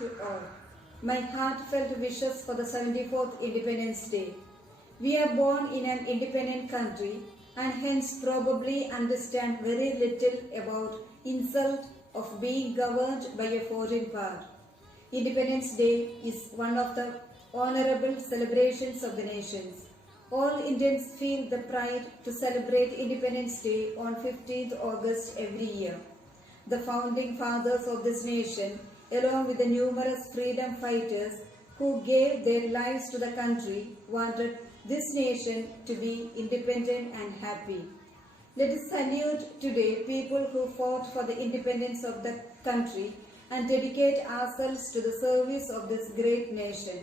to all. My heartfelt wishes for the 74th Independence Day. We are born in an independent country and hence probably understand very little about insult of being governed by a foreign power. Independence Day is one of the honorable celebrations of the nations. All Indians feel the pride to celebrate Independence Day on 15th August every year. The founding fathers of this nation, along with the numerous freedom fighters who gave their lives to the country, wanted this nation to be independent and happy. Let us salute today people who fought for the independence of the country and dedicate ourselves to the service of this great nation.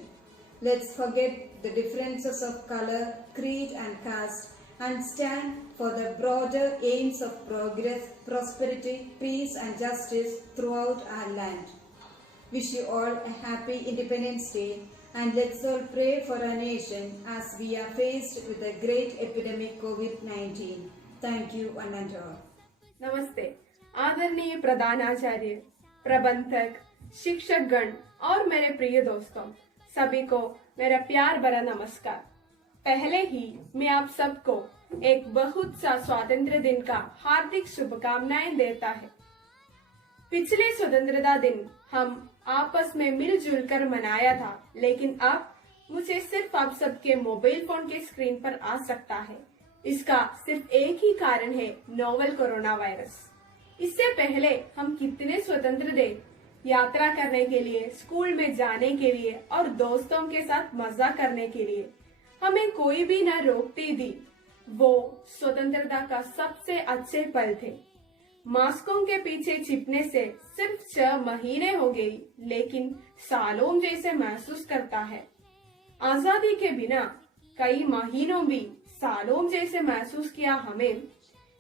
Let's forget the differences of color, creed and caste and stand for the broader aims of progress, prosperity, peace and justice throughout our land. Wish you all a happy Independence Day and let's all pray for our nation as we are faced with the great epidemic COVID-19. Thank you one and all. नमस्ते आदरणीय प्रधानाचार्य, प्रबंधक, शिक्षकगण और मेरे प्रिय दोस्तों, सभी को मेरा प्यार भरा नमस्कार। पहले ही मैं आप सबको एक बहुत सा स्वतंत्रता दिन का हार्दिक शुभकामनाएं देता है। पिछले स्वतंत्रता दिन हम आपस में मिलजुल कर मनाया था, लेकिन अब मुझे सिर्फ आप सबके मोबाइल फोन के स्क्रीन पर आ सकता है। इसका सिर्फ एक ही कारण है, नोवेल कोरोना वायरस। इससे पहले हम कितने स्वतंत्र थे, यात्रा करने के लिए, स्कूल में जाने के लिए और दोस्तों के साथ मजा करने के लिए। हमें कोई भी न रोकती थी। वो स्वतंत्रता का सबसे अच्छे पल थे। मास्कों के पीछे छिपने से सिर्फ 6 महीने हो गई, लेकिन सालों जैसे महसूस करता है। आजादी के बिना कई महीनों भी सालों जैसे महसूस किया हमें।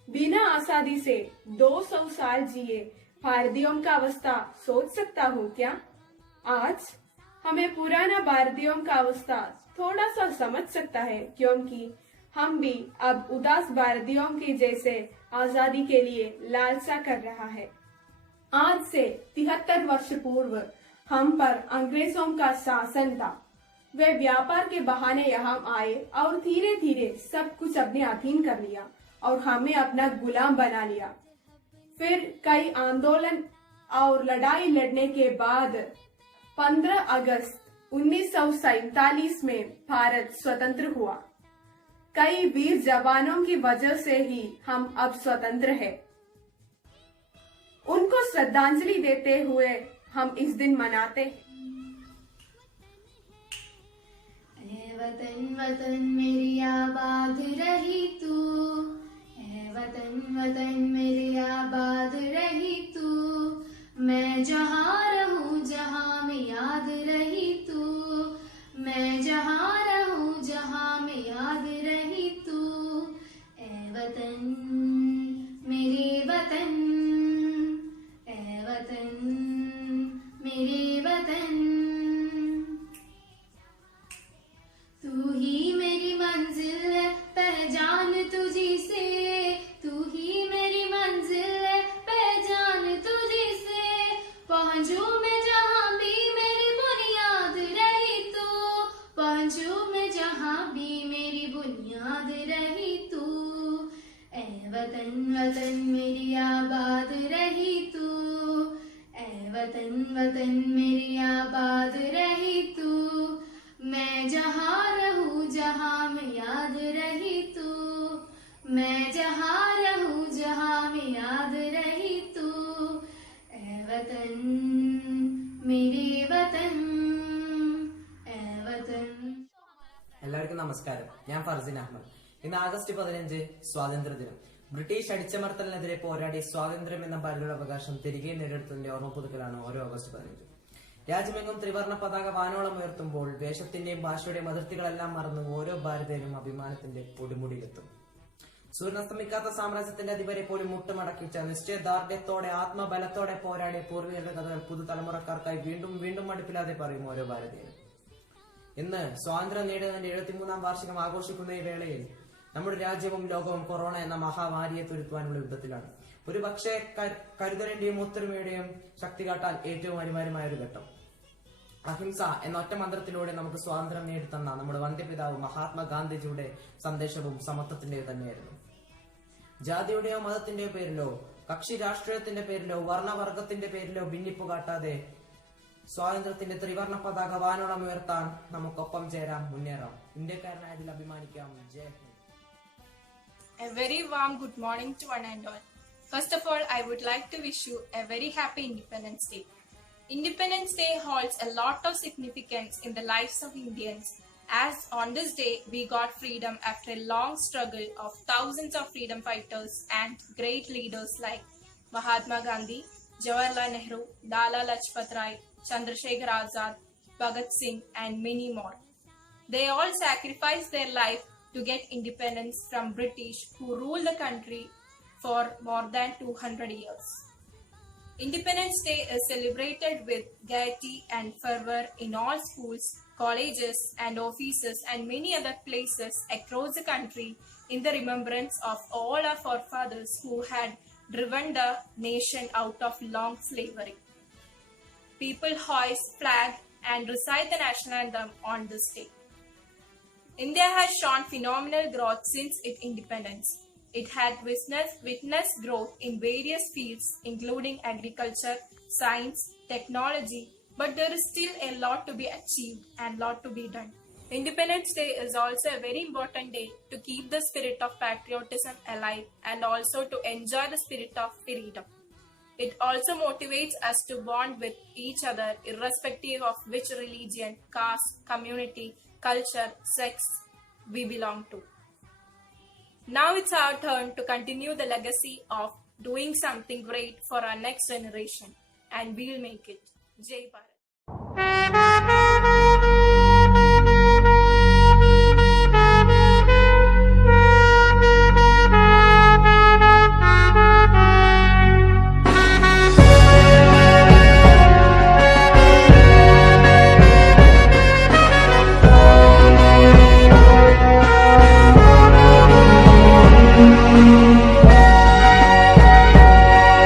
बिना आजादी से 200 साल जिए भारतीयों का अवस्था सोच सकता हूँ क्या? आज हमें पुराना भारतीयों का अवस्था थोड़ा सा समझ सकता है, क्योंकि हम भी अब उदास भारतीयों की जैसे आजादी के लिए लालसा कर रहा है। आज से 73 वर्ष पूर्व हम पर अंग्रेजों का शासन था। वे व्यापार के बहाने यहाँ आए और धीरे धीरे सब कुछ अपने अधीन कर लिया और हमें अपना गुलाम बना लिया। फिर कई आंदोलन और लड़ाई लड़ने के बाद 15 अगस्त 1947 में भारत स्वतंत्र हुआ। कई वीर जवानों की वजह से ही हम अब स्वतंत्र हैं। उनको श्रद्धांजलि देते हुए हम इस दिन मनाते हैं। वतन वतन मेरी आबाद रही तू, वतन वतन मेरी आबाद रही तू, मैं जहाँ रहूं जहाँ में याद रही तू, मैं जहाँ रहूं जहाँ में याद रही तू, ए वतन मेरे वतन, ए वतन मेरे वतन, तू ही मेरी मंजिल है पहचान तुझी से, तू ही मेरी मंजिल है पहचान तुझी से, पहुंचूं मैं जहाँ भी मेरी बुनियाद रही तू, पहुंचूं मैं जहाँ भी मेरी बुनियाद रही तू, ए वतन वतन मेरी आबाद रही तू, ए वतन वतन मेरी आबाद रही तू, मैं जहाँ रहूं जहाँ में याद रही तू, मैं जहाँ रहूं जहाँ में याद रही तू, ए वतन मेरे वतन, ए वतन। എല്ലാവർക്കും നമസ്കാരം. ഞാൻ ഫർസിൻ അഹമ്മദ്. ഇന്ന് ആഗസ്റ്റ് 15 സ്വാതന്ത്ര്യദിനം. ബ്രിട്ടീഷ് അടിച്ചമർത്തലിനെതിരെ പോരാടി സ്വാതന്ത്ര്യം എന്ന പൗരാവകാശം തിരികെ നേടിയെടുത്തതിന്റെ ഓർമ്മ പുതുക്കലാണ് ഓരോ ആഗസ്റ്റ് 15. രാജ്യമെങ്ങും ത്രിവർണ്ണ പതാക വാനോളം ഉയർത്തുമ്പോൾ വേഷത്തിന്റെയും ഭാഷയുടെയും അതിർത്തികളെല്ലാം മറന്ന് ഓരോ ഭാരതീയനും അഭിമാനത്തിന്റെ പൊടിമുടിയിലെത്തും. സൂര്യനസ്തമിക്കാത്ത സാമ്രാജ്യത്തിന്റെ അധിപരെ പോലും മുട്ടുമടക്കിച്ച നിശ്ചയദാർഢ്യത്തോടെ ആത്മബലത്തോടെ പോരാടിയ പൂർവികരുടെ കഥകൾ പുതുതലമുറക്കാർക്കായി വീണ്ടും വീണ്ടും മടുപ്പില്ലാതെ പറയും ഓരോ ഭാരതീയനും. ഇന്ന് സ്വാതന്ത്ര്യം നേടുന്നതിന്റെ 73ാം വാർഷികം ആഘോഷിക്കുന്ന ഈ വേളയിൽ നമ്മുടെ രാജ്യവും ലോകവും കൊറോണ എന്ന മഹാമാരിയെ തുരുത്തുവാനുള്ള യുദ്ധത്തിലാണ്. ഒരു പക്ഷേ കരുതലിന്റെയും ഒത്തൊരുമയുടെയും ശക്തി കാട്ടാൻ ഏറ്റവും അനിവാര്യമായ ഒരു ഘട്ടം. അഹിംസ എന്ന ഒറ്റ മന്ത്രത്തിലൂടെ നമുക്ക് സ്വാതന്ത്ര്യം നേടിത്തന്ന നമ്മുടെ വന്ധ്യപിതാവ് മഹാത്മാഗാന്ധിജിയുടെ സന്ദേശവും സമത്വത്തിന്റെ തന്നെയായിരുന്നു. ജാതിയുടെയോ മതത്തിന്റെയോ പേരിലോ കക്ഷി രാഷ്ട്രീയത്തിന്റെ പേരിലോ വർണ്ണവർഗത്തിന്റെ പേരിലോ ഭിന്നിപ്പ് കാട്ടാതെ സ്വാതന്ത്ര്യത്തിന്റെ ത്രിവർണ്ണ പതാക വാനോളം ഉയർത്താൻ നമുക്കൊപ്പം ചേരാം, മുന്നേറാം. ഇന്ത്യക്കാരനായതിൽ അഭിമാനിക്കാം. ജയ് Hind. A very warm good morning to one and all. First of all, I would like to wish you a very happy Independence Day. Independence Day holds a lot of significance in the lives of Indians, as on this day we got freedom after a long struggle of thousands of freedom fighters and great leaders like Mahatma Gandhi, Jawaharlal Nehru, Lala Lajpat Rai, Chandrasekhar Azad, Bhagat Singh and many more. They all sacrificed their life to get independence from British who ruled the country for more than 200 years. Independence Day is celebrated with gaiety and fervor in all schools, colleges and offices and many other places across the country in the remembrance of all our forefathers who had driven the nation out of long slavery. People hoist flag and recite the national anthem on this day. India has shown phenomenal growth since its independence. It had witnessed growth in various fields including agriculture, science, technology, but there is still a lot to be achieved and lot to be done. Independence Day is also a very important day to keep the spirit of patriotism alive and also to enjoy the spirit of freedom. It also motivates us to bond with each other irrespective of which religion, caste, community, culture, sex we belong to. Now it's our turn to continue the legacy of doing something great for our next generation, and we'll make it. Jai Bharat.